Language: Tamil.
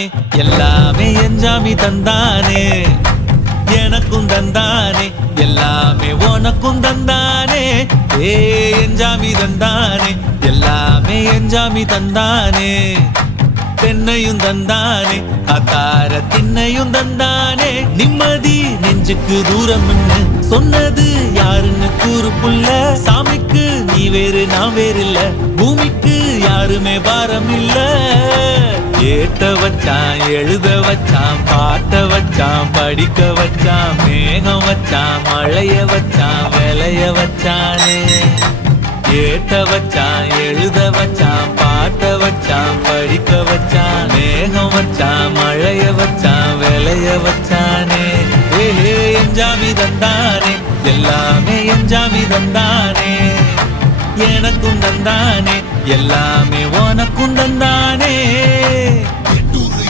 தந்தானே எல்லாமே என்ஜாமி தந்தானே எனக்கும் தந்தானே எல்லாமே உனக்கும் தந்தானே ஏ என்ஜாமி தந்தானே எல்லாமே என்ஜாமி தந்தானே தென்னையும் தந்தானே அத்தார திண்ணையும் தந்தானே நிம்மதி நெஞ்சுக்கு தூரம் சொன்னது யாருன்னு கூறு புள்ள சாமிக்கு நீ வேறு நான் வேறு இல்ல பூமிக்கு யாருமே பாரம் இல்ல ஏட்ட வச்சான் எழுத வச்சான் பாட்ட வச்சான் படிக்க வச்சான் மேகம் வச்சான் மழைய வச்சான் விளைய வச்சானே ஏட்ட வச்சான் எழுத வச்சான் பாட்ட வச்சான் படிக்க வச்சான் மேகம் வச்சான் மழைய வச்சான் விளைய வச்சானே ஏ என்ஜாமி தந்தானே எல்லாமே என்ஜாமி தந்தானே எனக்கும் தந்தானே எல்லாமே உனக்கும் தந்தானே